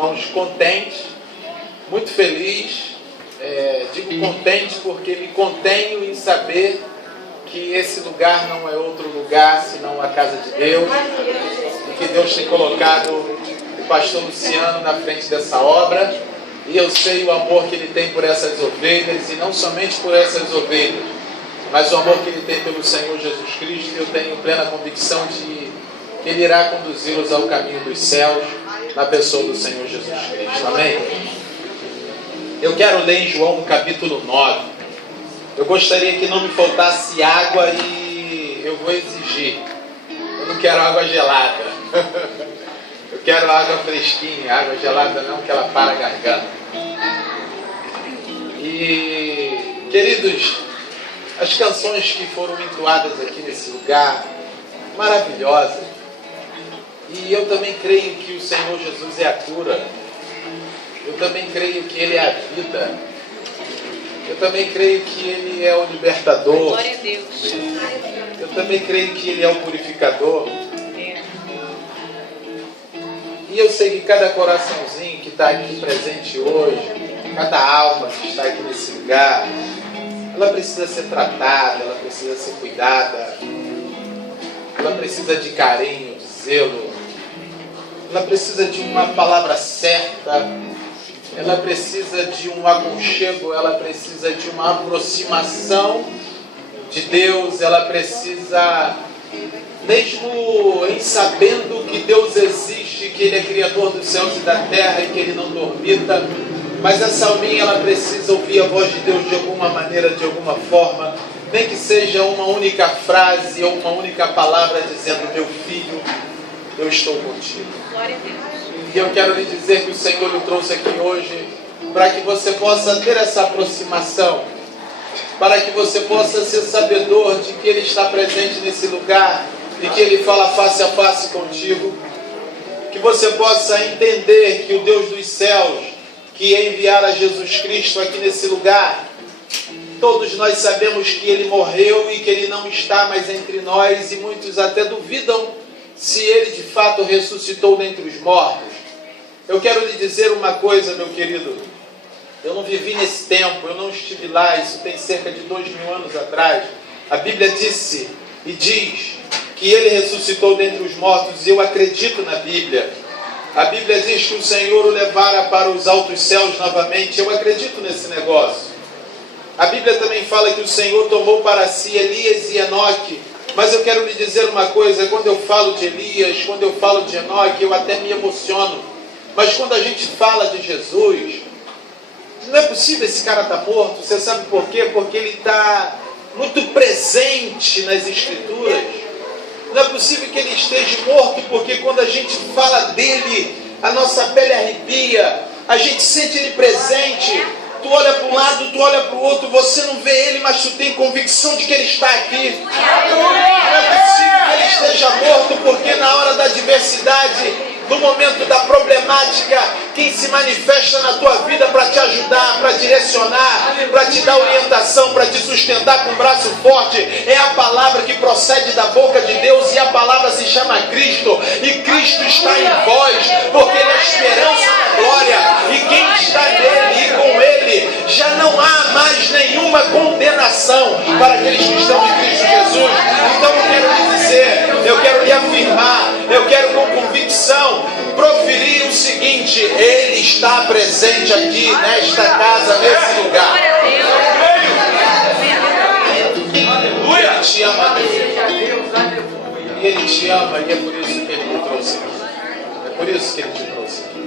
irmãos, contente, muito feliz. Digo contente porque me contenho em saber que esse lugar não é outro lugar senão a casa de Deus, e que Deus tem colocado o pastor Luciano na frente dessa obra, e eu sei o amor que ele tem por essas ovelhas, e não somente por essas ovelhas, mas o amor que ele tem pelo Senhor Jesus Cristo. Eu tenho plena convicção de que ele irá conduzi-los ao caminho dos céus, na pessoa do Senhor Jesus Cristo. Amém? Eu quero ler em João no capítulo 9. Eu gostaria que não me faltasse água e eu vou exigir. Eu não quero água gelada. Eu quero água fresquinha. Água gelada não, que ela para a garganta. E, queridos, as canções que foram entoadas aqui nesse lugar, maravilhosas. E eu também creio que o Senhor Jesus é a cura. Eu também creio que Ele é a vida. Eu também creio que Ele é o libertador. Glória a Deus. Eu também creio que Ele é o purificador. E eu sei que cada coraçãozinho que está aqui presente hoje, cada alma que está aqui nesse lugar, ela precisa ser tratada, ela precisa ser cuidada, ela precisa de carinho, de zelo, ela precisa de uma palavra certa, ela precisa de um aconchego, ela precisa de uma aproximação de Deus, ela precisa, mesmo em sabendo que Deus existe, que Ele é Criador dos céus e da terra e que Ele não dormita, mas essa alminha ela precisa ouvir a voz de Deus de alguma maneira, de alguma forma, nem que seja uma única frase ou uma única palavra dizendo: meu filho, eu estou contigo. Glória a Deus. E eu quero lhe dizer que o Senhor lhe trouxe aqui hoje para que você possa ter essa aproximação, para que você possa ser sabedor de que Ele está presente nesse lugar e que Ele fala face a face contigo, que você possa entender que o Deus dos céus, que enviara Jesus Cristo aqui nesse lugar, todos nós sabemos que Ele morreu e que Ele não está mais entre nós, e muitos até duvidam se Ele de fato ressuscitou dentre os mortos. Eu quero lhe dizer uma coisa, meu querido. Eu não vivi nesse tempo, eu não estive lá, isso tem cerca de 2000 anos atrás. A Bíblia disse e diz que Ele ressuscitou dentre os mortos, e eu acredito na Bíblia. A Bíblia diz que o Senhor o levara para os altos céus novamente. Eu acredito nesse negócio. A Bíblia também fala que o Senhor tomou para si Elias e Enoque. Mas eu quero lhe dizer uma coisa: quando eu falo de Elias, quando eu falo de Enoque, eu até me emociono. Mas quando a gente fala de Jesus, não é possível esse cara estar morto. Você sabe por quê? Porque ele está muito presente nas Escrituras. Não é possível que ele esteja morto, porque quando a gente fala dele, a nossa pele arrepia, a gente sente ele presente. Tu olha para um lado, tu olha para o outro, você não vê ele, mas tu tem convicção de que ele está aqui. Não é possível que ele esteja morto, porque na hora da adversidade, no momento da problemática, quem se manifesta na tua vida para te ajudar, para direcionar, para te dar orientação, para te sustentar com um braço forte, é a palavra que procede da boca de Deus, e a palavra se chama Cristo, e Cristo está em vós, porque Ele é a esperança da glória, e quem está nele e com Ele, já não há mais nenhuma condenação para aqueles que estão em Cristo Jesus. Então eu quero lhe dizer, eu quero lhe afirmar, eu quero com convicção proferir o seguinte: Ele está presente aqui nesta casa, nesse lugar. Ele te ama, e Ele te ama, e é por isso que Ele te trouxe aqui. É por isso que Ele te trouxe aqui.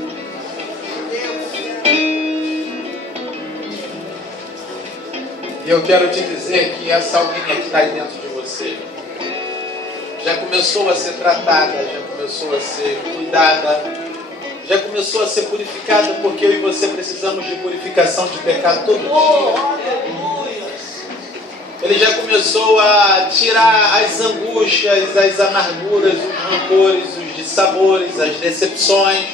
E eu quero te dizer que essa alminha que está aí dentro de você já começou a ser tratada, já começou a ser cuidada, já começou a ser purificada, porque eu e você precisamos de purificação de pecado todo dia. Ele já começou a tirar as angústias, as amarguras, os rancores, os dissabores, as decepções.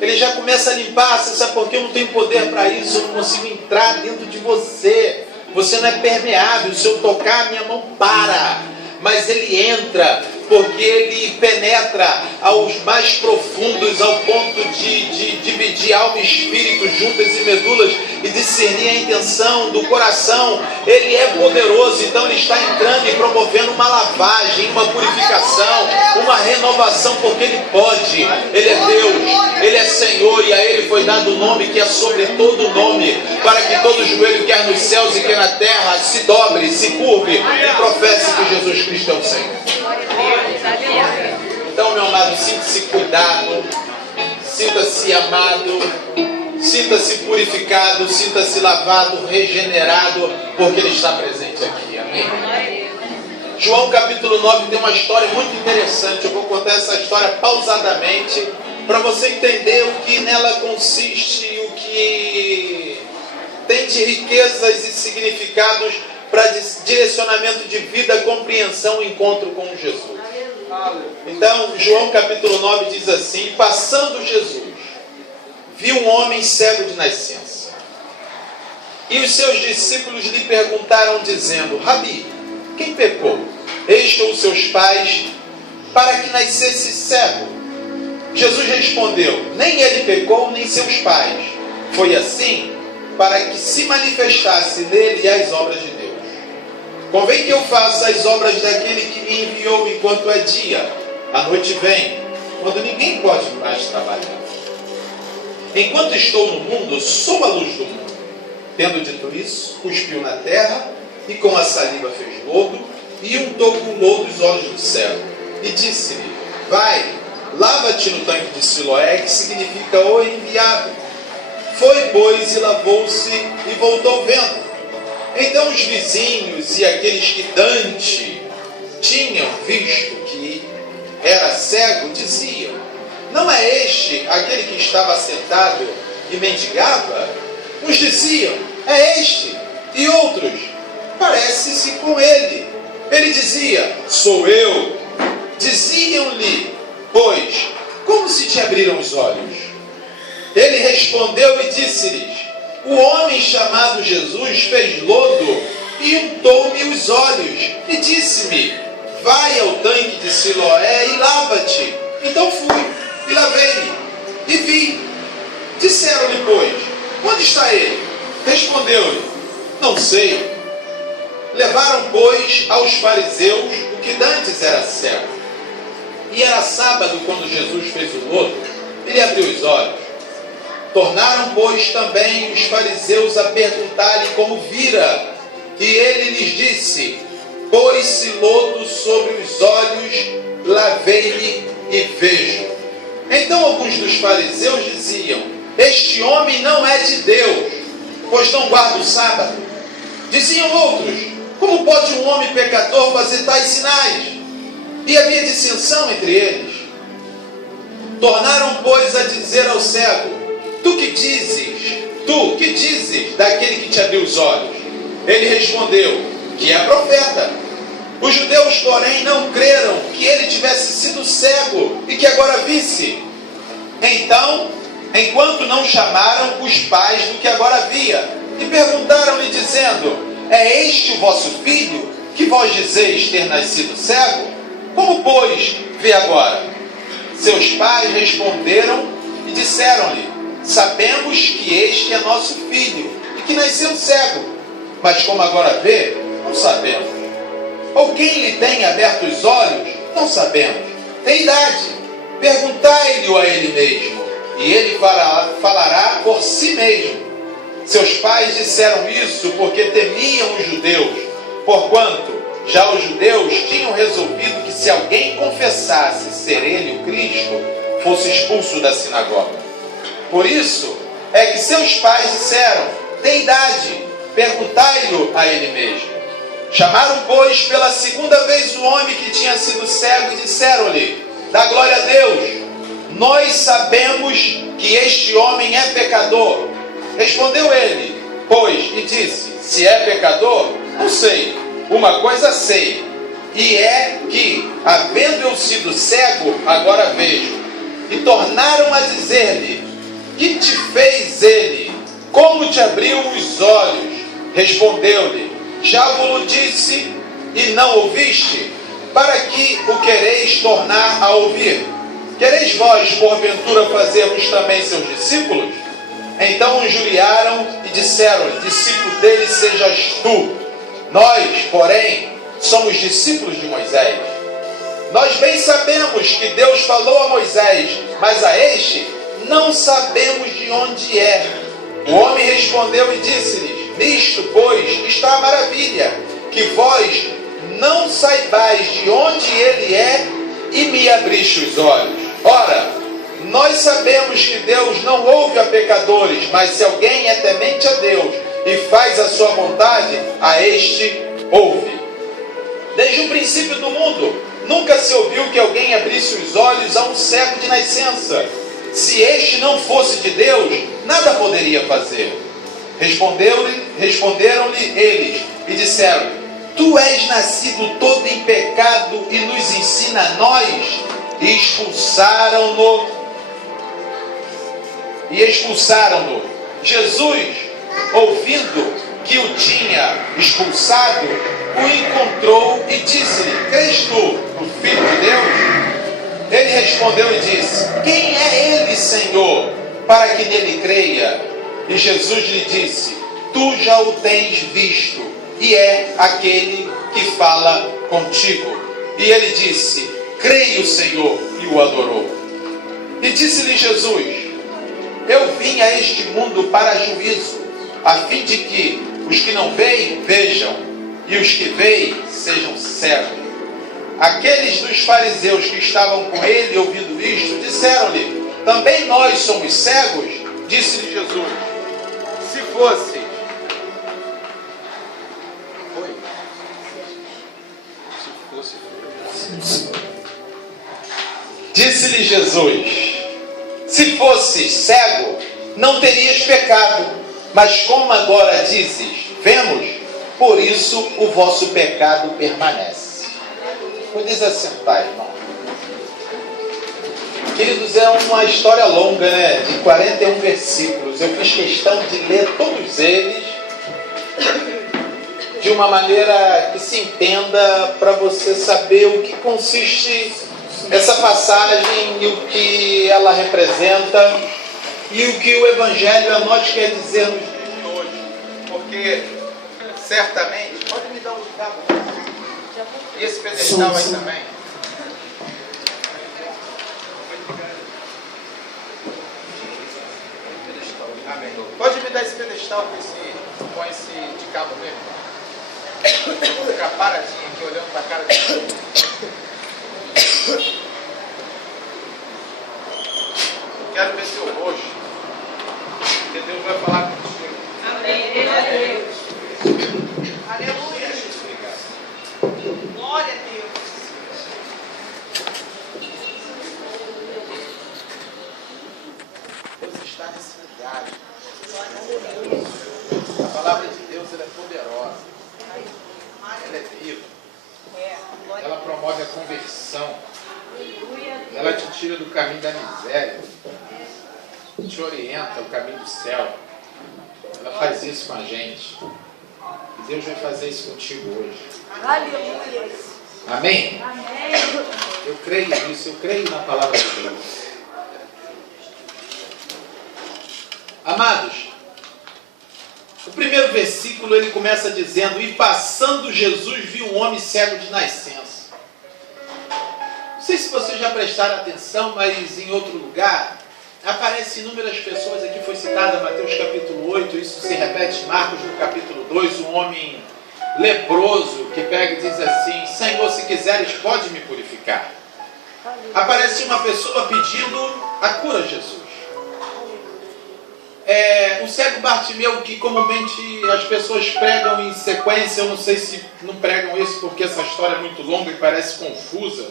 Ele já começa a limpar. Você sabe por que eu não tenho poder para isso? Eu não consigo entrar dentro de você. Você não é permeável. Se eu tocar, minha mão para. Mas Ele entra, porque Ele penetra aos mais profundos, ao ponto de dividir de alma e espírito, juntas e medulas, e discernir a intenção do coração. Ele é poderoso, então ele está entrando e promovendo uma lavagem, uma purificação, uma renovação, porque ele pode. Ele é Deus, ele é Senhor, e a ele foi dado o nome que é sobre todo nome, para que todo joelho, quer nos céus e quer na terra, se dobre, se curve e professe que Jesus Cristo é o Senhor. Então, meu amado, sinta-se cuidado, sinta-se amado, sinta-se purificado, sinta-se lavado, regenerado, porque ele está presente aqui. Amém? João capítulo 9 tem uma história muito interessante. Eu vou contar essa história pausadamente, para você entender o que nela consiste e o que tem de riquezas e significados para direcionamento de vida, compreensão e encontro com Jesus. Então, João capítulo 9 diz assim: passando Jesus, viu um homem cego de nascença. E os seus discípulos lhe perguntaram, dizendo: Rabi, quem pecou, este ou seus pais, para que nascesse cego? Jesus respondeu: nem ele pecou, nem seus pais. Foi assim, para que se manifestasse nele as obras de Deus. Convém que eu faça as obras daquele que me enviou enquanto é dia. A noite vem, quando ninguém pode mais trabalhar. Enquanto estou no mundo, sou a luz do mundo. Tendo dito isso, cuspiu na terra, e com a saliva fez lodo, e untou com lodo os olhos do cego. E disse-lhe: vai, lava-te no tanque de Siloé, que significa o enviado. Foi, pois, e lavou-se, e voltou vendo. Então os vizinhos e aqueles que dante tinham visto que era cego, diziam: não é este aquele que estava sentado e mendigava? Uns diziam: é este. E outros: parece-se com ele. Ele dizia: sou eu. Diziam-lhe, pois, como se te abriram os olhos? Ele respondeu e disse-lhes: o homem chamado Jesus fez lodo e untou-me os olhos, e disse-me: vai ao tanque de Siloé e lava-te. Então fui, e lavei-me, e vi. Disseram-lhe, pois: onde está ele? Respondeu-lhe: não sei. Levaram, pois, aos fariseus o que dantes era cego. E era sábado quando Jesus fez o lodo, ele abriu os olhos. Tornaram, pois, também os fariseus a perguntar-lhe como vira. E ele lhes disse: pôs-se lodo sobre os olhos, lavei-me e vejo. Então alguns dos fariseus diziam: este homem não é de Deus, pois não guarda o sábado. Diziam outros: como pode um homem pecador fazer tais sinais? E havia dissensão entre eles. Tornaram, pois, a dizer ao cego: tu que dizes daquele que te abriu os olhos? Ele respondeu: que é profeta. Os judeus, porém, não creram que ele tivesse sido cego e que agora visse. Então, enquanto não chamaram os pais do que agora via, e perguntaram-lhe, dizendo: é este o vosso filho, que vós dizeis ter nascido cego? Como, pois, vê agora? Seus pais responderam e disseram-lhe: sabemos que este é nosso filho, e que nasceu cego, mas como agora vê, não sabemos. Ou quem lhe tem aberto os olhos, não sabemos. Tem idade, perguntai-lhe a ele mesmo, e ele falará por si mesmo. Seus pais disseram isso porque temiam os judeus, porquanto já os judeus tinham resolvido que se alguém confessasse ser ele o Cristo, fosse expulso da sinagoga. Por isso é que seus pais disseram: tem idade, perguntai-lhe a ele mesmo. Chamaram, pois, pela segunda vez o homem que tinha sido cego e disseram-lhe: dá glória a Deus, nós sabemos que este homem é pecador. Respondeu ele, pois, e disse: se é pecador, não sei. Uma coisa sei, e é que, havendo eu sido cego, agora vejo. E tornaram a dizer-lhe: que te fez ele? Como te abriu os olhos? Respondeu-lhe: já vos disse e não ouviste? Para que o quereis tornar a ouvir? Quereis vós, porventura, fazermos também seus discípulos? Então o injuriaram e disseram: discípulo dele sejas tu. Nós, porém, somos discípulos de Moisés. Nós bem sabemos que Deus falou a Moisés, mas a este não sabemos de onde é. O homem respondeu e disse-lhes: nisto, pois, está a maravilha, que vós não saibais de onde ele é e me abriste os olhos. Ora, nós sabemos que Deus não ouve a pecadores, mas se alguém é temente a Deus e faz a sua vontade, a este ouve. Desde o princípio do mundo, nunca se ouviu que alguém abrisse os olhos a um cego de nascença. Se este não fosse de Deus, nada poderia fazer. Responderam-lhe eles e disseram: tu és nascido todo em pecado e nos ensina a nós? E expulsaram-no. Jesus, ouvindo que o tinha expulsado, o encontrou e disse-lhe: crês tu no Filho de Deus? Ele respondeu e disse: quem é ele, Senhor, para que nele creia? E Jesus lhe disse: tu já o tens visto, e é aquele que fala contigo. E ele disse: creio, Senhor, e o adorou. E disse-lhe Jesus: eu vim a este mundo para juízo, a fim de que os que não veem, vejam, e os que veem, sejam cegos. Aqueles dos fariseus que estavam com ele, ouvindo isto, disseram-lhe: também nós somos cegos? Disse-lhe Jesus: se fosse... Disse-lhe Jesus: se fosses cego, não terias pecado. Mas como agora dizes: vemos, por isso o vosso pecado permanece. Podeis assentar, irmão. Queridos, é uma história longa, né? De 41 versículos. Eu fiz questão de ler todos eles de uma maneira que se entenda, para você saber o que consiste essa passagem e o que ela representa e o que o Evangelho a nós quer dizer nos dias de hoje. Porque certamente... Pode me dar um cabo? E esse pedestal aí também? Amém. Pode me dar esse pedestal com esse de cabo mesmo? Vou ficar paradinho aqui olhando para a cara de todo mundo. Quero ver seu rosto, porque Deus vai falar contigo. Amém. Deus. Aleluia. Glória a Deus. Deus está nesse lugar. A palavra de Deus, ela é poderosa. Ela é viva. Ela promove a conversão. Ela te tira do caminho da miséria. Te orienta o caminho do céu. Ela faz isso com a gente. E Deus vai fazer isso contigo hoje. Aleluia. Amém? Amém. Eu creio nisso, eu creio na palavra de Deus. Amados, o primeiro versículo ele começa dizendo: e passando Jesus viu um homem cego de nascença. Não sei se vocês já prestaram atenção, mas em outro lugar aparecem inúmeras pessoas. Aqui foi citada Mateus capítulo 8, isso se repete em Marcos no capítulo 2, um homem leproso que pega e diz assim: Senhor, se quiseres, pode me purificar. Aparece uma pessoa pedindo a cura a Jesus. O cego Bartimeu, que comumente as pessoas pregam em sequência, eu não sei se não pregam isso porque essa história é muito longa e parece confusa.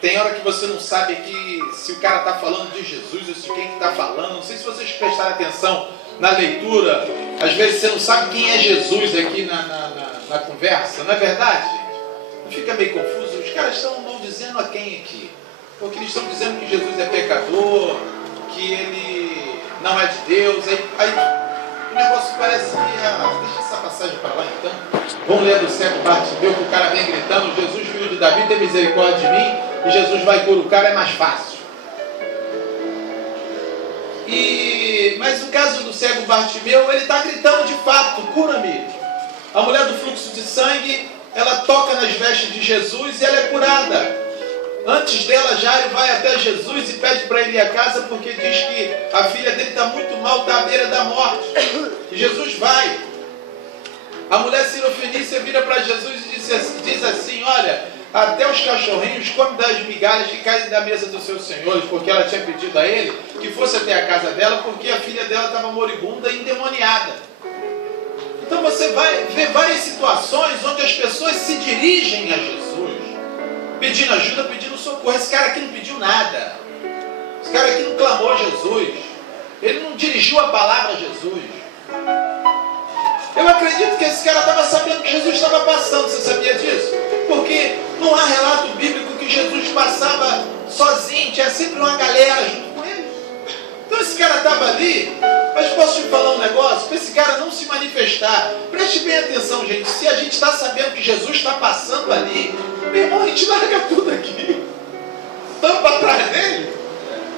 Tem hora que você não sabe aqui se o cara está falando de Jesus ou de quem está falando. Não sei se vocês prestaram atenção na leitura. Às vezes você não sabe quem é Jesus aqui na conversa. Não é verdade, gente? Não fica meio confuso? Os caras estão dizendo a quem aqui? Porque eles estão dizendo que Jesus é pecador, que ele não é de Deus. Aí o negócio parece... deixa essa passagem para lá então. Vamos ler do cego Bartimeu, que o cara vem gritando: Jesus, filho de Davi, tem misericórdia de mim. E Jesus vai curar o cara, é mais fácil. Mas o caso do cego Bartimeu, ele está gritando de fato, cura-me. A mulher do fluxo de sangue, ela toca nas vestes de Jesus e ela é curada. Antes dela, Jairo vai até Jesus e pede para ele ir à casa, porque diz que a filha dele está muito mal, está à beira da morte. E Jesus vai. A mulher sirofenícia vira para Jesus e diz assim, olha, até os cachorrinhos comem das migalhas que caem da mesa dos seus senhores, porque ela tinha pedido a ele que fosse até a casa dela, porque a filha dela estava moribunda e endemoniada. Então você vai ver várias situações onde as pessoas se dirigem a Jesus, pedindo ajuda, pedindo socorro. Esse cara aqui não pediu nada. Esse cara aqui não clamou a Jesus. Ele não dirigiu a palavra a Jesus. Eu acredito que esse cara estava sabendo que Jesus estava passando. Você sabia disso? Porque não há relato bíblico que Jesus passava sozinho. Tinha sempre uma galera junto com ele. Então esse cara estava ali. Mas posso te falar um negócio? Para esse cara não se manifestar. Preste bem atenção, gente. Se a gente está sabendo que Jesus está passando ali, meu irmão, a gente larga tudo aqui. Tampa atrás dele.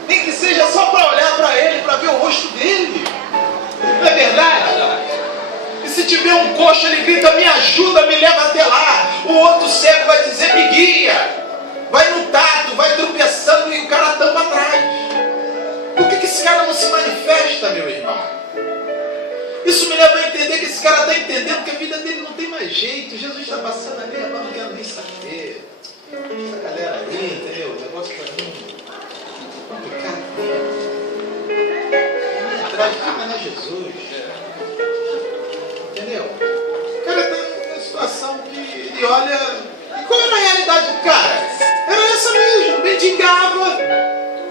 Nem que seja só para olhar para ele, para ver o rosto dele. Não é verdade? E se tiver um coxo, ele grita, me ajuda, me leva até lá. O outro cego vai dizer, me guia. Vai no tato, vai tropeçando e o cara tampa atrás. Por que esse cara não se manifesta, meu irmão? Isso me leva a entender que esse cara está entendendo que a vida dele não tem mais jeito. Jesus está passando ali, eu não quero nem saber. Essa galera aí, entendeu? O negócio para mim complicado mesmo. Vem atrás, fica na Jesus. Entendeu? O cara está numa situação que ele olha. E qual era a realidade do cara? Era essa mesmo, mendigava.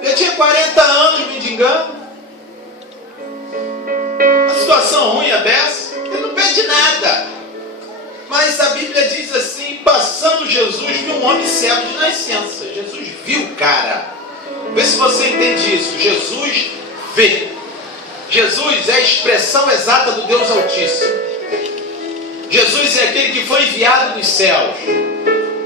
Já tinha 40 anos mendigando. Uma situação ruim é dessa. Ele não pede nada. Mas a Bíblia diz assim, passando Jesus, viu um homem cego de nascença. Jesus viu o cara. Vê se você entende isso. Jesus vê. Jesus é a expressão exata do Deus Altíssimo. Jesus é aquele que foi enviado dos céus.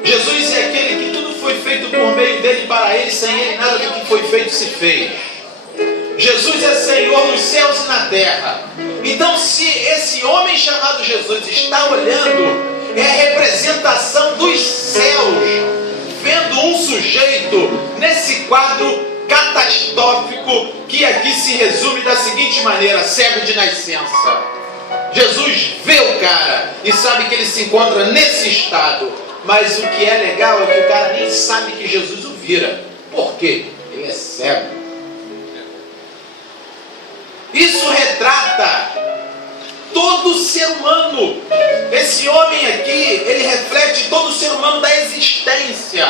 Jesus é aquele que tudo foi feito por meio dele, para ele, sem ele nada do que foi feito se fez. Jesus é Senhor nos céus e na terra. Então, se esse homem chamado Jesus está olhando, é a representação dos céus, vendo um sujeito nesse quadro catastrófico, que aqui se resume da seguinte maneira, cego de nascença. Jesus vê o cara e sabe que ele se encontra nesse estado. Mas o que é legal é que o cara nem sabe que Jesus o vira. Por quê? Ele é cego. Isso retrata todo ser humano. Esse homem aqui, ele reflete todo ser humano da existência.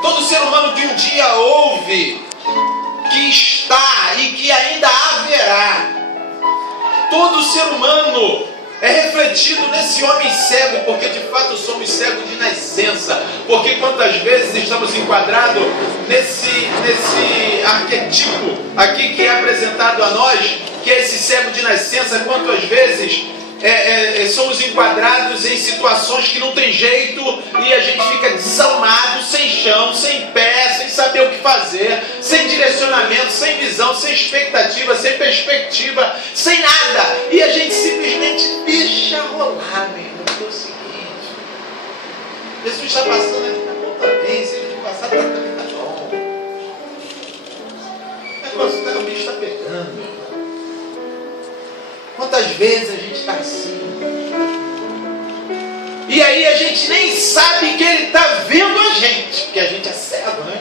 Todo ser humano que um dia houve, que está e que ainda haverá. Todo ser humano é refletido nesse homem cego, porque de fato somos cegos de nascença. Porque quantas vezes estamos enquadrados nesse arquetipo aqui que é apresentado a nós, que é esse cego de nascença, quantas vezes somos enquadrados em situações que não tem jeito e a gente fica desalmado, sem chão, sem pé, sem saber o que fazer, sem direcionamento, sem visão, sem expectativa, sem perspectiva, sem nada, e a gente simplesmente deixa rolar, meu irmão. É o seguinte, Jesus está passando aqui, tá bom também, se ele passar, também tá bom. O bicho está pegando, meu irmão. Quantas vezes a gente está assim? E aí a gente nem sabe que ele está vendo a gente, porque a gente é cego, né?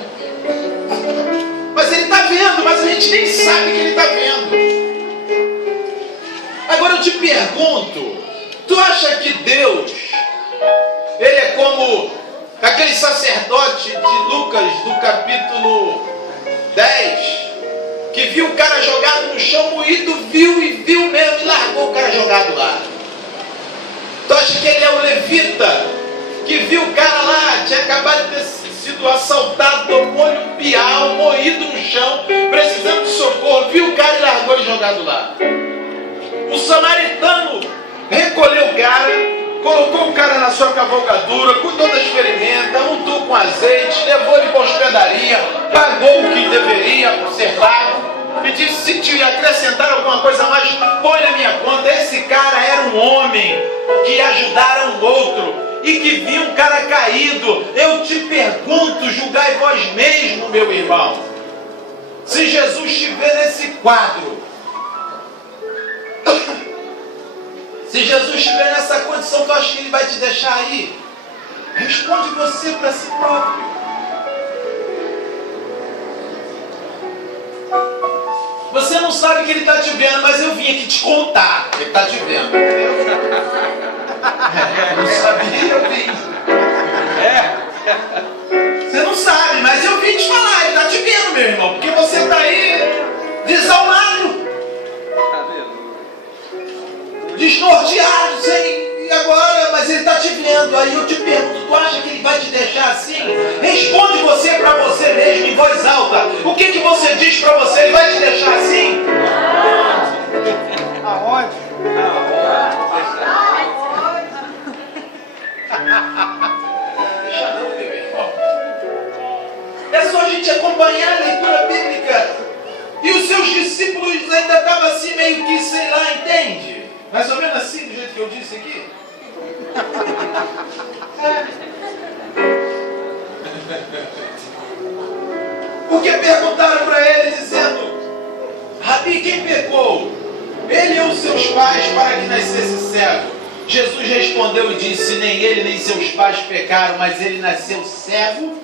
Mas ele está vendo, mas a gente nem sabe que ele está vendo. Agora eu te pergunto, tu acha que Deus, ele é como aquele sacerdote de Lucas, do capítulo 10, que viu o cara jogado no chão moído, viu mesmo e largou o cara jogado lá? Tu acha que ele é o levita, que viu o cara lá, tinha acabado de ter sido assaltado, tomou-lhe um piau, moído no chão, precisando de socorro, viu o cara e largou ele jogado lá? O samaritano recolheu o cara, colocou o cara na sua cavalgadura, cuidou das ferimentas, untou com azeite, levou ele para a hospedaria, pagou o que deveria ser pago, e disse: se te acrescentar alguma coisa mais, homem, que ajudaram o outro e que viu um cara caído. Eu te pergunto, julgai vós mesmo, meu irmão. Se Jesus te vê nesse quadro, se Jesus te vê nessa condição, tu acha que Ele vai te deixar aí? Responde você para si próprio. Você não sabe que Ele está te vendo, mas eu vim aqui te contar. Ele está te vendo. Não sabia, eu vim. Você não sabe, mas eu vim te falar. Ele está te vendo, meu irmão. Porque você está aí desalmado, desnorteado, sem... E agora, mas Ele está te vendo. Aí eu te pergunto, tu acha que Ele vai te deixar assim? Responde você para você mesmo em voz alta. O que você diz para você? Ele vai te deixar assim? Aonde? Deixa não, meu irmão. É só a gente acompanhar a leitura bíblica. E os seus discípulos ainda estavam assim, meio que, sei lá, entende? Mais ou menos assim, do jeito que eu disse aqui. Porque perguntaram para ele, dizendo: Rabi, quem pecou? Ele ou seus pais, para que nascesse cego? Jesus respondeu e disse: nem ele nem seus pais pecaram, mas ele nasceu cego,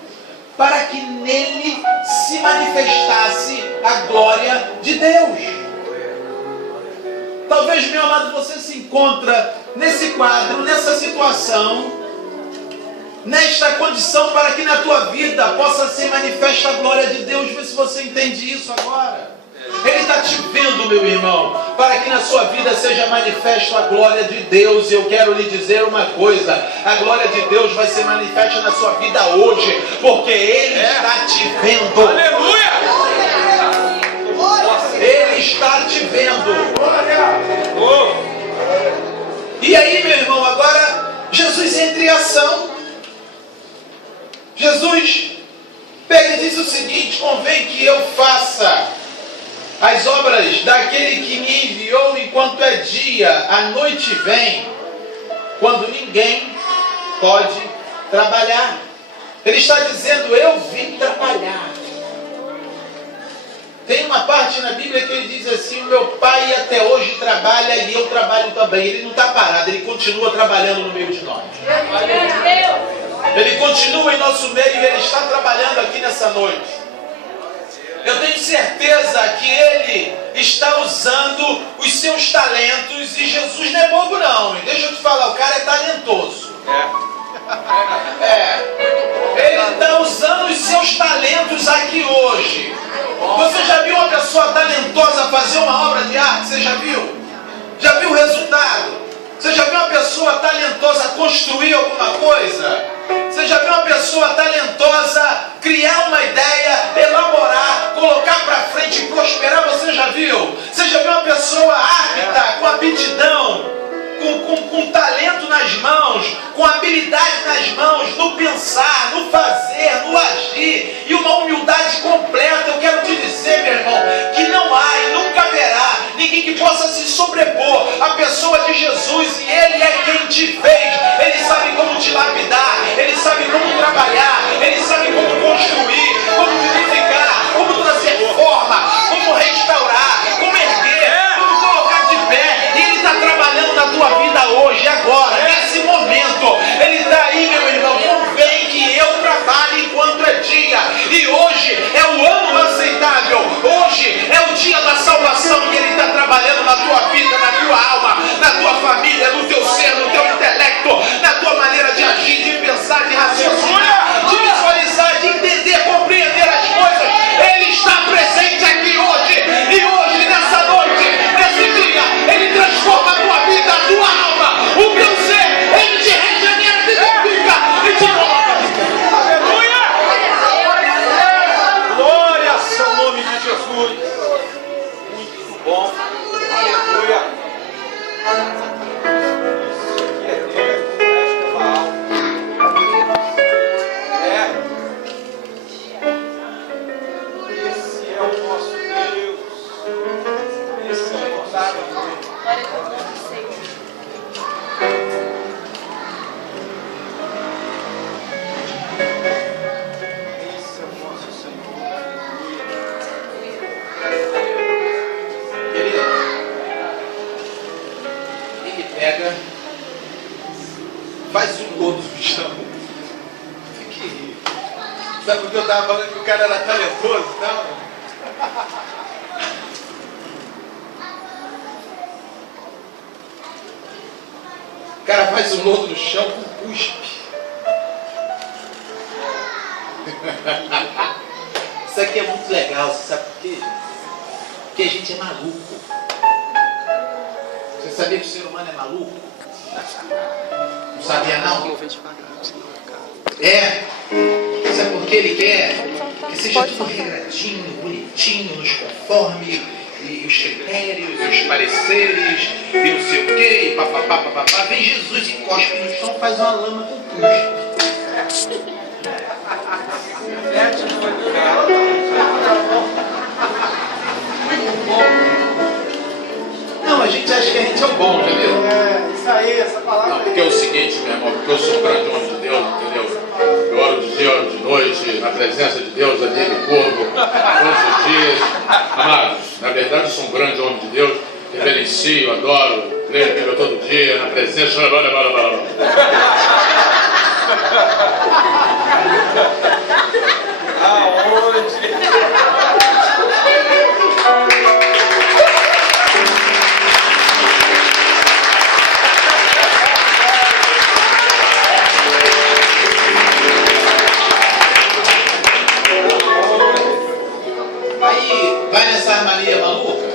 para que nele se manifestasse a glória de Deus. Talvez, meu amado, você se encontra nesse quadro, nessa situação, nesta condição, para que na tua vida possa ser manifesta a glória de Deus. Vê se você entende isso agora. Ele está te vendo, meu irmão, para que na sua vida seja manifesta a glória de Deus. E eu quero lhe dizer uma coisa: a glória de Deus vai ser manifesta na sua vida hoje, porque Ele está te vendo. Aleluia! Ele está te vendo. E aí, meu irmão, agora Jesus entra em ação. Jesus pega e diz o seguinte: convém que eu faça as obras daquele que me enviou enquanto é dia. A noite vem, quando ninguém pode trabalhar. Ele está dizendo: eu vim trabalhar. Tem uma parte na Bíblia que ele diz assim: o meu pai até hoje trabalha e eu trabalho também. Ele não está parado, ele continua trabalhando no meio de nós. Ele continua em nosso meio e ele está trabalhando aqui nessa noite. Eu tenho certeza que Ele está usando os seus talentos. E Jesus não é bobo não. Deixa eu te falar, o cara é talentoso. Ele está usando os seus talentos aqui hoje. Você já viu uma pessoa talentosa fazer uma obra de arte? Você já viu? Já viu o resultado? Você já viu uma pessoa talentosa construir alguma coisa? Você já viu uma pessoa talentosa criar uma ideia, elaborar, colocar para frente e prosperar? Você já viu? Você já viu uma pessoa apta, com aptidão, com talento nas mãos, com habilidade nas mãos, no pensar, no fazer, no agir, e uma humildade completa? Eu quero te dizer, meu irmão, que não há e nunca haverá ninguém que possa se sobrepor à pessoa de Jesus. E Ele é quem te fez. Ele sabe como te lapidar, Ele sabe como trabalhar, Ele sabe como construir, como vivificar, como trazer forma, como restaurar, como erguer, como colocar de pé. E Ele está trabalhando na tua vida hoje, agora, nesse momento. Ele está aí, meu irmão. Convém que eu trabalhe enquanto é dia. E hoje é o ano aceitável. Hoje é o dia da salvação, que Ele está trabalhando na tua vida, na tua alma, na tua família, no teu ser, no teu intelecto, na tua maneira de agir, de pensar, de raciocinar, de visualizar, de entender, compreender as coisas. Ele está presente aqui hoje. E hoje, nessa noite, nesse dia, Ele transforma a tua vida, a tua alma, o teu ser. Ele te regenera, te vivifica e te coloca. Aleluia! Glória ao nome de Jesus. Muito bom. Aleluia. pega, faz um lodo no chão. Fique rico. Sabe porque eu estava falando que o cara era talentoso, então? O cara faz um lodo no chão com cuspe. Isso aqui é muito legal, você sabe por quê? Porque a gente é maluco. Você sabia que o ser humano é maluco? Não sabia não? É. Sabe por que ele quer? Que seja tudo regradinho, bonitinho, nos conforme, e os critérios, e os pareceres, e não sei o quê, e papapá, papapá. Vem Jesus e cospe no chão, faz uma lama com cuspe. Não, a gente acha que a gente é o bom, entendeu? É, isso aí, essa palavra. Não, porque é o seguinte, meu irmão, porque eu sou um grande homem de Deus, entendeu? Eu oro de dia, oro de noite, na presença de Deus, ali no corpo, todos os dias. Amados, na verdade eu sou um grande homem de Deus, reverencio, adoro, leio a Bíblia todo dia, na presença. Aonde? Aí vai nessa armaria maluca,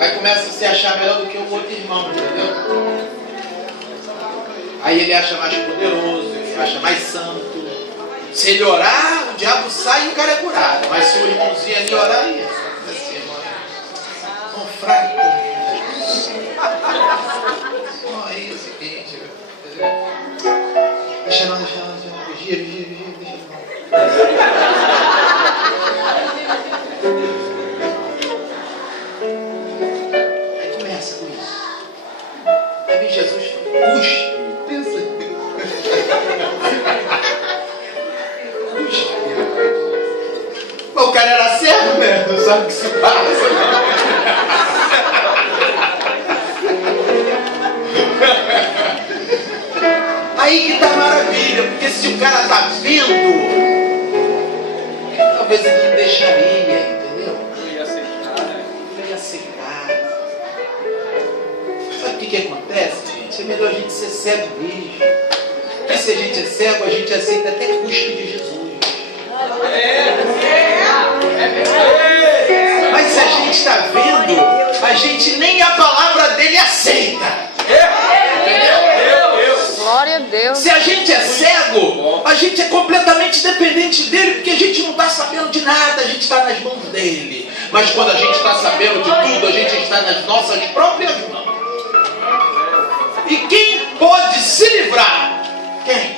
aí começa a se achar melhor do que o outro irmão, entendeu? Aí ele acha mais poderoso, ele acha mais santo. Se ele orar, o diabo sai e o cara é curado. Mas se o irmãozinho ali orar, aí assim, irmão, fraco. Aí é o seguinte, entendeu? Deixa não, vigia, deixa não. Aí começa com isso. Aí vem Jesus e fala, puxa, pensa. Puxa. Mas o cara era cego, né? Não sabe o que se passa. Aí que tá a maravilha, porque se o cara tá vendo, talvez ele não deixaria, entendeu? Não ia aceitar, né? Não ia aceitar. Sabe o que acontece, gente? É melhor a gente ser cego mesmo. Porque se a gente é cego, a gente aceita até cuspe de Jesus. Mas se a gente está vendo, a gente nem a palavra dele aceita. Glória a Deus. Se a gente é cego, a gente é completamente dependente dele, porque a gente não está sabendo de nada, a gente está nas mãos dele. Mas quando a gente está sabendo de tudo, a gente está nas nossas próprias mãos. E quem pode se livrar? Quem?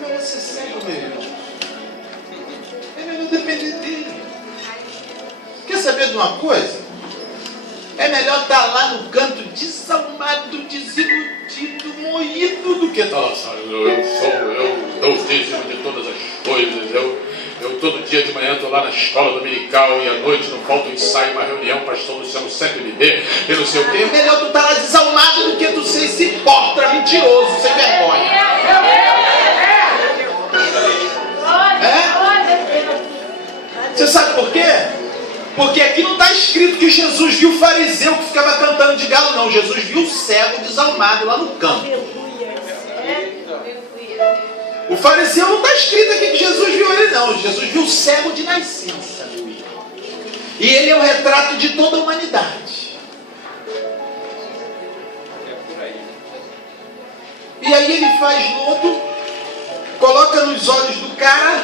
Não é ser cego, meu irmão. É melhor depender dele. Quer saber de uma coisa? É melhor estar lá no canto desalmado, desiludido, moído, do que estar lá, sabe? Eu dou o dízimo de todas as coisas. Eu todo dia de manhã estou lá na escola dominical e à noite não falta um ensaio, uma reunião, pastor Luciano sempre me vê, e não sei o quê. É melhor tu estar lá desalmado do que tu ser esse portra mentiroso, sem vergonha. Você sabe por quê? Porque aqui não está escrito que Jesus viu o fariseu que ficava cantando de galo, não. Jesus viu o cego desalmado lá no campo. O fariseu não está escrito aqui que Jesus viu ele, não. Jesus viu o cego de nascença, meu irmão. E ele é o retrato de toda a humanidade. E aí ele faz lodo, coloca nos olhos do cara.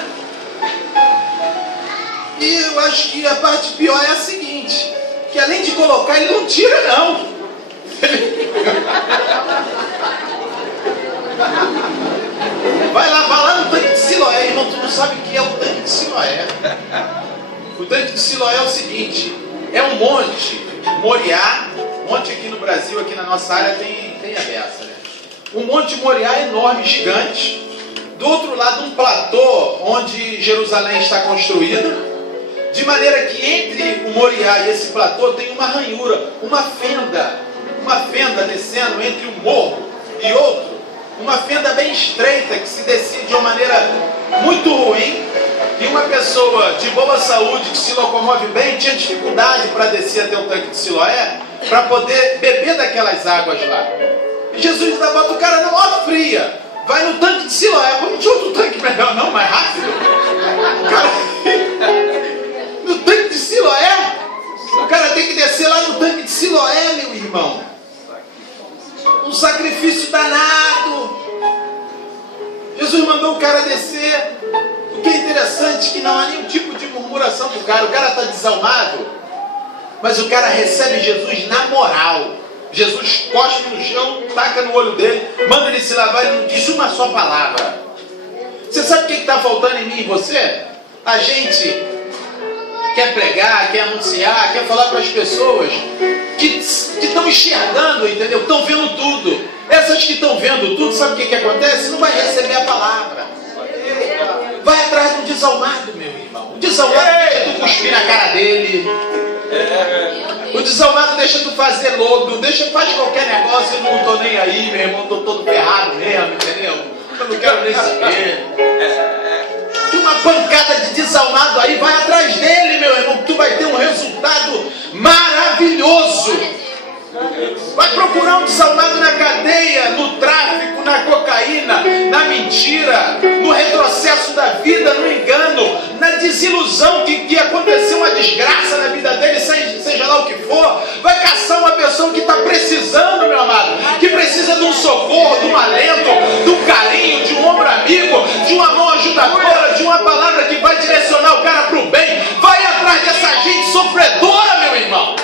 E eu acho que a parte pior é a seguinte, que além de colocar, ele não tira, não. Vai lá no tanque de Siloé, irmão, tu não sabe o que é o tanque de Siloé. O tanque de Siloé é o seguinte, é um monte, Moriá, monte aqui no Brasil, aqui na nossa área tem a dessa, né? Um monte Moriá enorme, gigante, do outro lado um platô onde Jerusalém está construída, de maneira que entre o Moriá e esse platô tem uma ranhura, uma fenda, uma fenda descendo entre um morro e outro, uma fenda bem estreita que se descia de uma maneira muito ruim, e uma pessoa de boa saúde que se locomove bem tinha dificuldade para descer até o tanque de Siloé para poder beber daquelas águas lá. E Jesus ainda bota o cara na maior fria, vai no tanque de Siloé. Pô, não tinha outro tanque melhor não, mais rápido? O cara no tanque de Siloé, o cara tem que descer lá no tanque de Siloé, meu irmão. Um sacrifício danado. Jesus mandou o cara descer. O que é interessante é que não há nenhum tipo de murmuração pro cara. O cara está desalmado, mas o cara recebe Jesus na moral. Jesus cospe no chão, taca no olho dele, manda ele se lavar, ele não diz uma só palavra. Você sabe o que está faltando em mim e você? A gente quer pregar, quer anunciar, quer falar para as pessoas que estão enxergando, entendeu? Estão vendo tudo. Essas que estão vendo tudo, sabe o que acontece? Não vai receber a palavra. Vai atrás do desalmado, meu irmão. O desalmado deixa tu cuspir na cara dele. O desalmado deixa tu fazer lodo, faz qualquer negócio. Eu não estou nem aí, meu irmão, estou todo ferrado mesmo, entendeu? Eu não quero nem saber. Tem uma pancada de desalmado aí, vai atrás dele, meu irmão, que tu vai ter um resultado maravilhoso. Vai procurar um desalmado na cadeia, no tráfico, na cocaína, na mentira, no retrocesso da vida, no engano, na desilusão que aconteceu uma desgraça na vida dele, seja lá o que for. Vai caçar uma pessoa que está precisando, meu amado, que precisa de um socorro, de um alento, de um carinho, de um ombro amigo, de uma mão ajudadora, de uma palavra que vai direcionar o cara para o bem. Vai atrás dessa gente sofredora, meu irmão.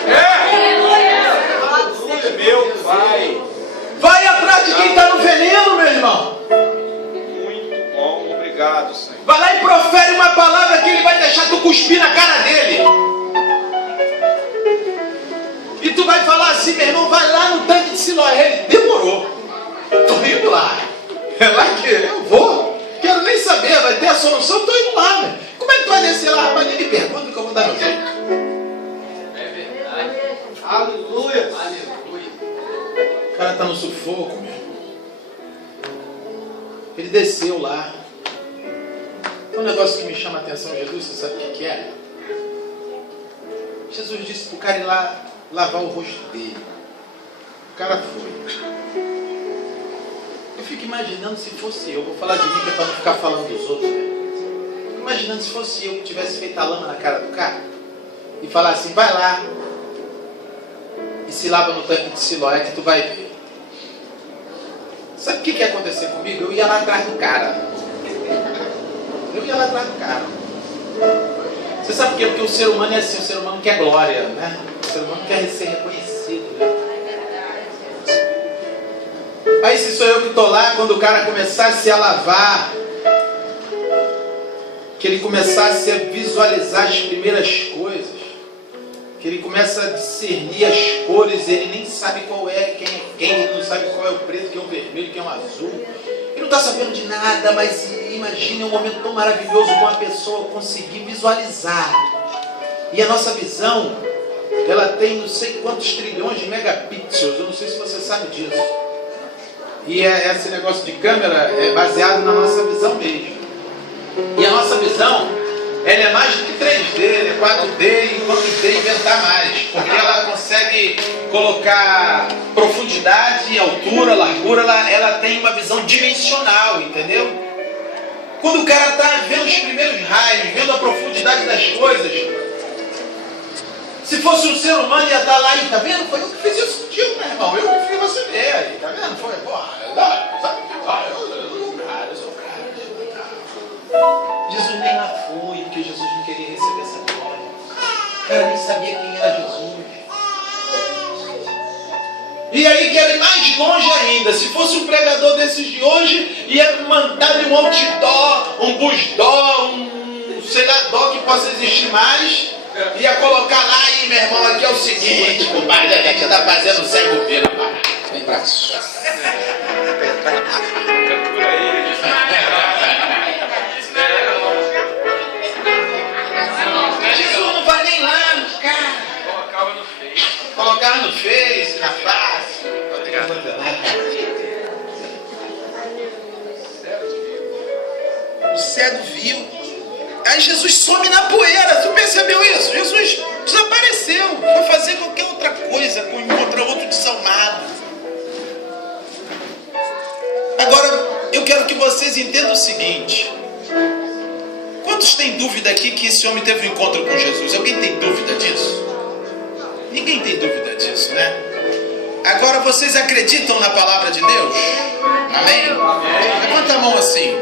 Meu Pai. Vai atrás de quem está no veneno, meu irmão. Muito bom, obrigado, Senhor. Vai lá e profere uma palavra que ele vai deixar tu cuspir na cara dele. E tu vai falar assim, meu irmão, vai lá no tanque de Siloé. Ele demorou. Tô indo lá. É lá que eu vou. Quero nem saber, vai ter a solução, tô indo lá, meu. Como é que tu vai descer lá? Rapaz, nem me pergunta que eu vou dar meu jeito. É verdade. Aleluia. O cara está no sufoco, meu irmão. Ele desceu lá. Tem um negócio que me chama a atenção, Jesus, você sabe o que é? Jesus disse para o cara ir lá lavar o rosto dele. O cara foi. Eu fico imaginando se fosse eu. Vou falar de mim que é para não ficar falando dos outros, né? Fico imaginando se fosse eu que tivesse feito a lama na cara do cara e falar assim, vai lá e se lava no tanque de Siloé que tu vai ver. Sabe o que ia acontecer comigo? Eu ia lá atrás do cara. Você sabe por quê? Porque o ser humano é assim, o ser humano quer glória, né? O ser humano quer ser reconhecido, né? Aí se sou eu que estou lá, quando o cara começasse a lavar, que ele começasse a visualizar as primeiras coisas, que ele começa a discernir as cores, ele nem sabe qual é, quem é quem, ele não sabe qual é o preto, quem é o vermelho, quem é o azul. Ele não está sabendo de nada, mas imagine um momento tão maravilhoso com a pessoa conseguir visualizar. E a nossa visão, ela tem não sei quantos trilhões de megapixels, eu não sei se você sabe disso. E esse negócio de câmera é baseado na nossa visão mesmo. E a nossa visão, ela é mais do que 3D, é 4D e quantos D inventar mais. Porque ela consegue colocar profundidade, altura, largura, ela tem uma visão dimensional, entendeu? Quando o cara está vendo os primeiros raios, vendo a profundidade das coisas, se fosse um ser humano ia estar lá e, tá vendo? Foi eu que fiz isso contigo, meu irmão. Eu que fiz você ver aí, tá vendo? Foi, porra, eu sou o cara. Jesus nem lá foi, porque Jesus não queria receber essa glória. O cara nem sabia quem era Jesus. E aí que era mais longe ainda. Se fosse um pregador desses de hoje, ia mandar um outdoor, um busdó, um sei lá, dó que possa existir mais. Ia colocar lá e, meu irmão, aqui é o seguinte, compadre, a gente está fazendo o cego ver na parada. Vem pra cá. Jesus não vai nem lá nos caras. Colocava no Face, na face. água gelada. O cego viu. Aí Jesus some na poeira. Tu percebeu isso? Jesus desapareceu. Foi fazer qualquer outra coisa, encontrar outro desalmado. Agora, eu quero que vocês entendam o seguinte. Quantos têm dúvida aqui que esse homem teve um encontro com Jesus? Alguém tem dúvida disso? Ninguém tem dúvida disso, né? Agora, vocês acreditam na palavra de Deus? Amém? Levanta a mão assim.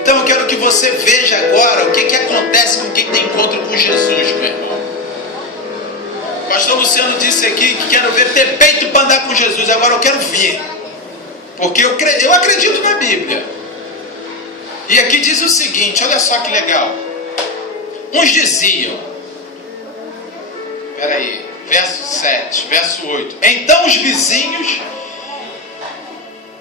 Então eu quero que você veja agora o que acontece com quem tem encontro com Jesus, meu irmão. O pastor Luciano disse aqui que quero ver ter peito para andar com Jesus. Agora eu quero ver. Porque eu acredito na Bíblia. E aqui diz o seguinte, olha só que legal. Uns diziam, peraí, verso 7, verso 8. Então os vizinhos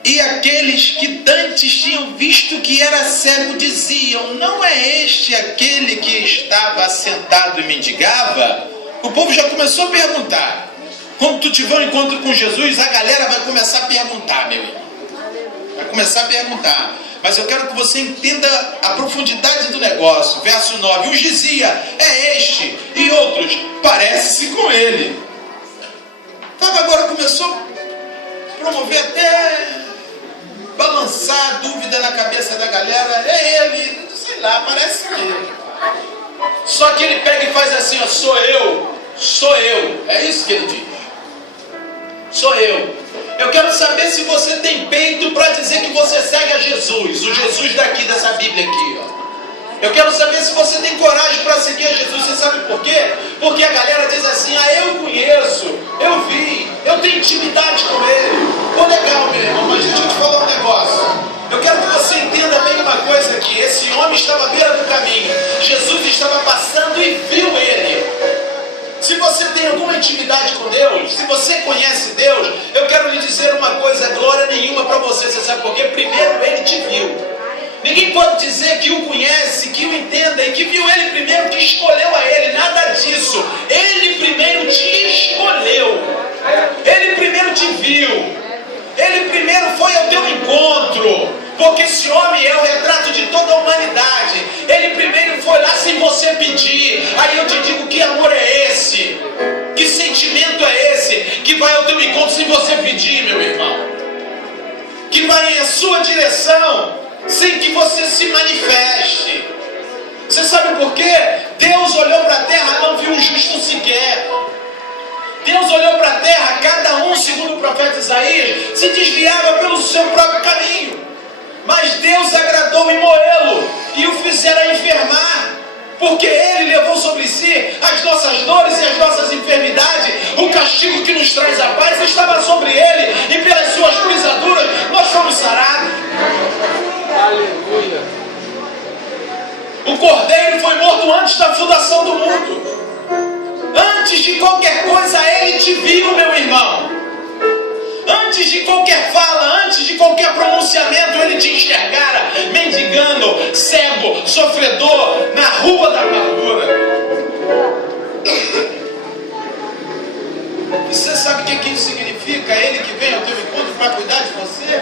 e aqueles que dantes tinham visto que era cego diziam: não é este aquele que estava assentado e mendigava? O povo já começou a perguntar. Quando tu tiver um encontro com Jesus, a galera vai começar a perguntar, meu irmão. Vai começar a perguntar. Mas eu quero que você entenda a profundidade do negócio. Verso 9. Uns dizia: é este. E outros: parece-se com ele. Então agora começou a promover até balançar a dúvida na cabeça da galera. É ele, sei lá, parece com ele. Só que ele pega e faz assim, ó: sou eu. É isso que ele diz. Sou eu. Eu quero saber se você tem peito para dizer que você segue a Jesus, o Jesus daqui dessa Bíblia aqui, ó. Eu quero saber se você tem coragem para seguir a Jesus. Você sabe por quê? Porque a galera diz assim: ah, eu conheço, eu vi, eu tenho intimidade com ele. Pô, legal, meu irmão, mas deixa eu te falar um negócio. Eu quero que você entenda bem uma coisa aqui. Esse homem estava à beira do caminho. Jesus estava passando e viu ele. Se você tem alguma intimidade com Deus, se você conhece Deus, eu quero lhe dizer uma coisa: glória nenhuma para você. Você sabe por quê? Primeiro ele te viu. Ninguém pode dizer que o conhece, que o entenda e que viu ele primeiro, que escolheu a ele. Nada disso. Ele primeiro te escolheu. Ele primeiro te viu. Ele primeiro foi ao teu encontro. Porque esse homem é o retrato de toda a humanidade. Ele primeiro foi lá sem você pedir. Aí eu te digo: que amor é esse? Que sentimento é esse? Que vai ao teu encontro sem você pedir, meu irmão. Que vai em sua direção sem que você se manifeste. Você sabe por quê? Deus olhou para a terra, não viu um justo sequer. Deus olhou para a terra, cada um, segundo o profeta Isaías, se desviava pelo seu próprio caminho. Mas Deus agradou em Moê-lo e o fizeram enfermar, porque ele levou sobre si as nossas dores e as nossas enfermidades. O castigo que nos traz a paz estava sobre ele, e pelas suas pisaduras nós fomos sarados. Aleluia. O cordeiro foi morto antes da fundação do mundo. Antes de qualquer coisa ele te viu, meu irmão. Antes de qualquer fala, antes de qualquer pronunciamento, ele te enxergara mendigando, cego, sofredor, na rua da amargura. E você sabe o que isso significa? Ele que vem ao teu encontro para cuidar de você,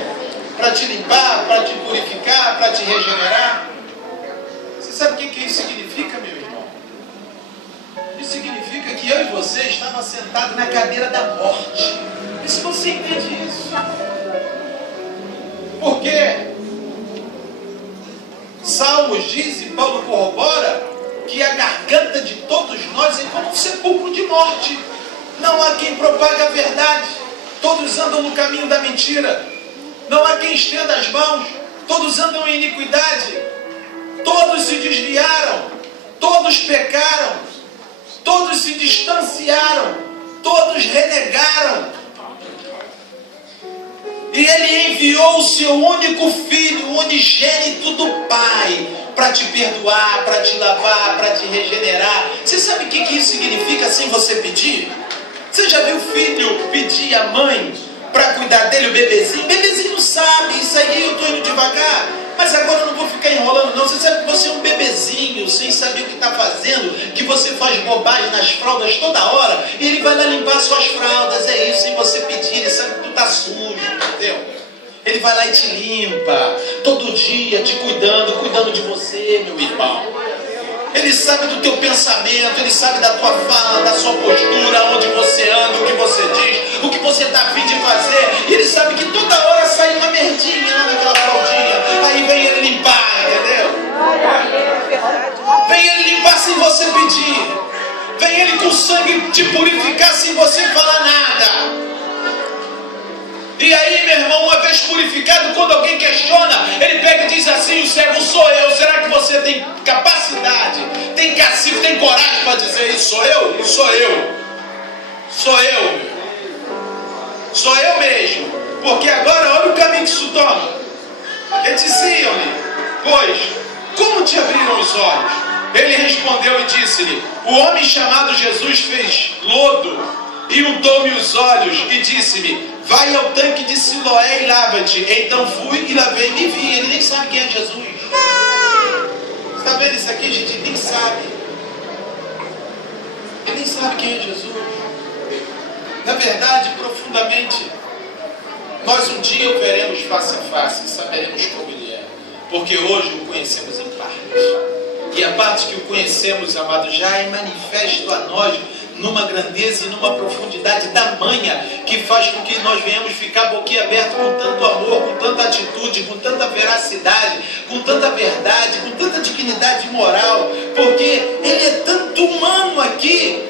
para te limpar, para te purificar, para te regenerar. Você sabe o que isso significa, meu irmão? Isso significa que eu e você estávamos sentados na cadeira da morte. E se você entende isso? Porque Salmos diz e Paulo corrobora que a garganta de todos nós é como um sepulcro de morte. Não há quem propague a verdade. Todos andam no caminho da mentira. Não há quem estenda as mãos. Todos andam em iniquidade. Todos se desviaram. Todos pecaram. Todos se distanciaram. Todos renegaram. E ele enviou o seu único filho, o unigênito do Pai, para te perdoar, para te lavar, para te regenerar. Você sabe o que isso significa sem você pedir? Você já viu o filho pedir a mãe para cuidar dele, o bebezinho? O bebezinho sabe, isso aí eu estou indo devagar. Mas agora eu não vou ficar enrolando não. Você sabe que você é um bebezinho, sem saber o que está fazendo, que você faz bobagem nas fraldas toda hora, e ele vai lá limpar suas fraldas. É isso, sem você pedir. Ele sabe Ele vai lá e te limpa, todo dia te cuidando de você, meu irmão. Ele sabe do teu pensamento, Ele sabe da tua fala, da sua postura, onde você anda, o que você diz, o que você está a fim de fazer. E Ele sabe que toda hora sai uma merdinha lá naquela fraldinha. Aí vem Ele limpar, entendeu? Vem Ele limpar sem você pedir. Vem Ele com sangue te purificar sem você falar nada. E aí, meu irmão, uma vez purificado, quando alguém questiona, ele pega e diz assim: o servo sou eu. Será que você tem capacidade, tem cacife, tem coragem para dizer isso? Sou eu? Sou eu. Sou eu. Sou eu mesmo. Porque agora olha o caminho que isso toma. Eles diziam-lhe: pois, como te abriram os olhos? Ele respondeu e disse-lhe: o homem chamado Jesus fez lodo e untou-me os olhos e disse-me: vai ao tanque de Siloé e lava-te. Então fui e lavei-me e vi. Ele nem sabe quem é Jesus. Você está vendo isso aqui, gente? Ele nem sabe. Ele nem sabe quem é Jesus. Na verdade, profundamente, nós um dia o veremos face a face e saberemos como Ele é. Porque hoje o conhecemos em partes. E a parte que o conhecemos, amado, já é manifesto a nós numa grandeza e numa profundidade tamanha que faz com que nós venhamos ficar boquiabertos com tanto amor, com tanta atitude, com tanta veracidade, com tanta verdade, com tanta dignidade moral, porque Ele é tanto humano aqui,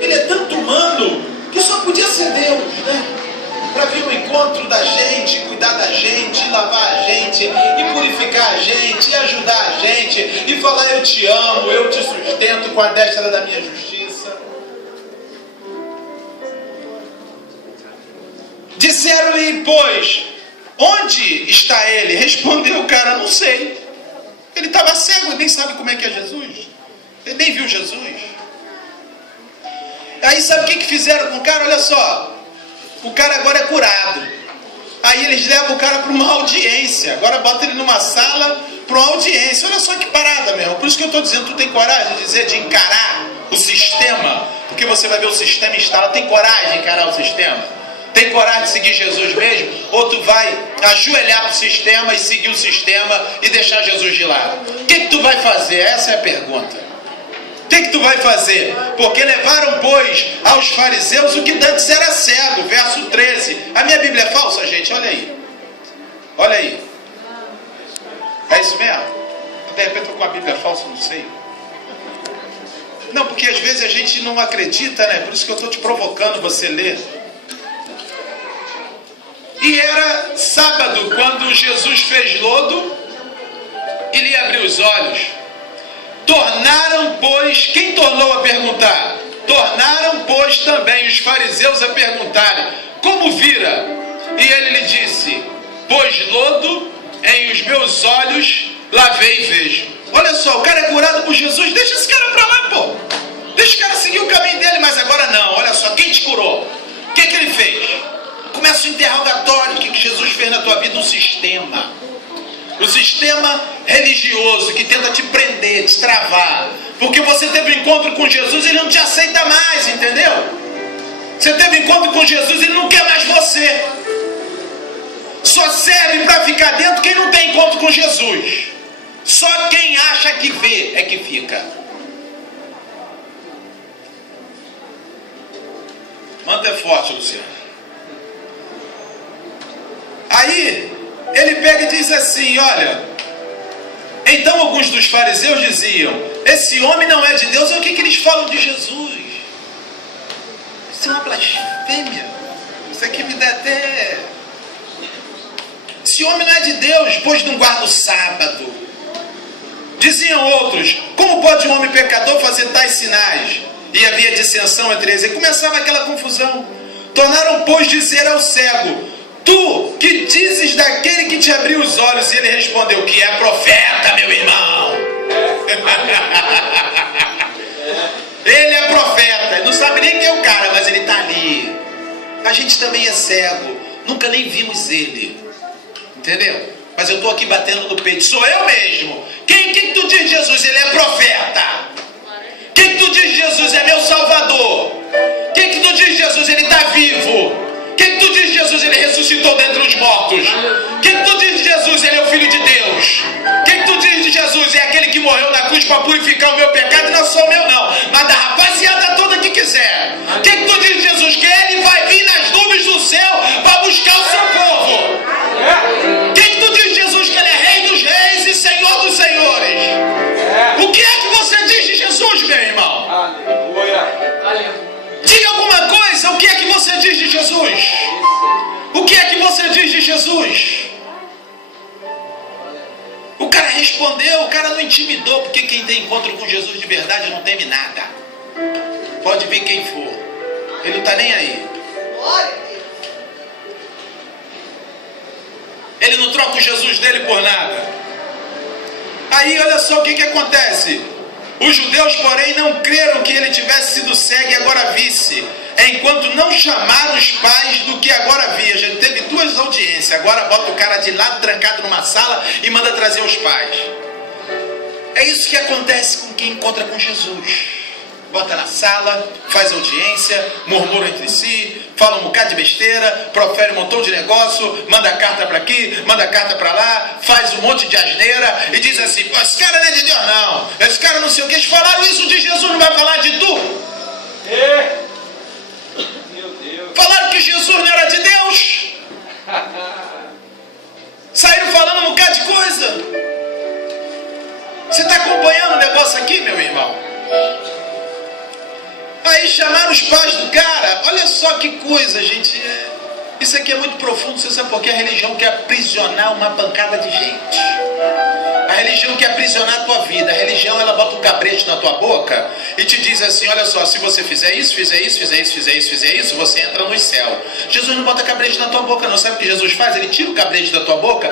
Ele é tanto humano que só podia ser Deus, né? Para vir ao encontro da gente, cuidar da gente, lavar a gente, e purificar a gente, e ajudar a gente, e falar: eu te amo, eu te sustento com a destra da minha justiça. Disseram-lhe, pois, onde está ele? Respondeu o cara: não sei. Ele estava cego, ele nem sabe como é que é Jesus. Ele nem viu Jesus. Aí sabe o que fizeram com o cara? Olha só. O cara agora é curado. Aí eles levam o cara para uma audiência. Agora bota ele numa sala para uma audiência. Olha só que parada, meu irmão. Por isso que eu estou dizendo, tu tem coragem de dizer, de encarar o sistema? Porque você vai ver o sistema instalado. Tem coragem de encarar o sistema? Tem coragem de seguir Jesus mesmo? Ou tu vai ajoelhar para o sistema e seguir o sistema e deixar Jesus de lado? O que tu vai fazer? Essa é a pergunta. O que tu vai fazer? Porque levaram, pois, aos fariseus o que antes era cego. Verso 13. A minha Bíblia é falsa, gente? Olha aí. Olha aí. É isso mesmo? De repente eu estou com a Bíblia falsa, não sei. Não, porque às vezes a gente não acredita, né? Por isso que eu estou te provocando você ler. E era sábado quando Jesus fez lodo e lhe abriu os olhos. Tornaram, pois, quem tornou a perguntar? Tornaram, pois, também os fariseus a perguntarem: como vira? E ele lhe disse: pois lodo em os meus olhos lavei e vejo. Olha só, o cara é curado por Jesus. Deixa esse cara pra lá, pô. Deixa o cara seguir o caminho dele. Mas agora não, olha só, quem te curou? O que ele fez? Começa o interrogatório. O que Jesus fez na tua vida? Um sistema. O sistema religioso que tenta te prender, te travar. Porque você teve um encontro com Jesus, Ele não te aceita mais, entendeu? Você teve um encontro com Jesus, Ele não quer mais você. Só serve para ficar dentro quem não tem encontro com Jesus. Só quem acha que vê é que fica. Manda forte, Luciano. Aí ele pega e diz assim: olha, então alguns dos fariseus diziam: esse homem não é de Deus. É o que eles falam de Jesus. Isso é uma blasfêmia. Isso aqui me dá até... Esse homem não é de Deus, pois não guarda o sábado. Diziam outros: como pode um homem pecador fazer tais sinais? E havia dissensão entre eles. E começava aquela confusão. Tornaram, pois, dizer ao cego: tu que dizes daquele que te abriu os olhos? E ele respondeu: que é profeta, meu irmão. Ele é profeta. Ele não sabe nem quem é o cara, mas ele está ali. A gente também é cego. Nunca nem vimos ele. Entendeu? Mas eu estou aqui batendo no peito. Sou eu mesmo. Quem que tu diz de Jesus? Ele é profeta. Quem que tu diz de Jesus? É meu Salvador. Quem que tu diz de Jesus? Ele está vivo. Quem que tu diz de Jesus? Ele ressuscitou dentre os mortos. para purificar o meu pecado, e não só o meu não, mas da rapaziada toda que quiser. O que tu diz de Jesus? Que ele vai vir nas nuvens do céu para buscar o seu povo. O que tu diz de Jesus? Que ele é Rei dos reis e Senhor dos senhores. O que é que você diz de Jesus, meu irmão? Aleluia. Diga alguma coisa. O que é que você diz de Jesus? O que é que você diz de Jesus? O cara respondeu, o cara não intimidou, porque quem tem encontro com Jesus de verdade não teme nada. Pode vir quem for. Ele não está nem aí. Ele não troca o Jesus dele por nada. Aí olha só o que acontece. Os judeus, porém, não creram que ele tivesse sido cego e agora visse, enquanto não chamaram os pais do que agora via. Já teve 2 audiências, agora bota o cara de lado, trancado numa sala e manda trazer os pais. É isso que acontece com quem encontra com Jesus. Bota na sala, faz audiência, murmura entre si, fala um bocado de besteira, profere um montão de negócio, manda carta para aqui, manda carta para lá, faz um monte de asneira e diz assim: esse cara não é de Deus não, esse cara não sei o que. Eles falaram isso de Jesus, não vai falar de tu? Meu Deus. Falaram que Jesus não era de Deus. Saíram falando um bocado de coisa. Você está acompanhando o negócio aqui, meu irmão? Aí chamaram os pais do cara. Olha só que coisa, gente. Isso aqui é muito profundo. Você sabe por que a religião quer aprisionar uma pancada de gente? A religião quer aprisionar a tua vida. A religião, ela bota um cabrete na tua boca e te diz assim: olha só, se você fizer isso, fizer isso, fizer isso, fizer isso, fizer isso, você entra no céu. Jesus não bota cabrete na tua boca, não. Sabe o que Jesus faz? Ele tira o cabrete da tua boca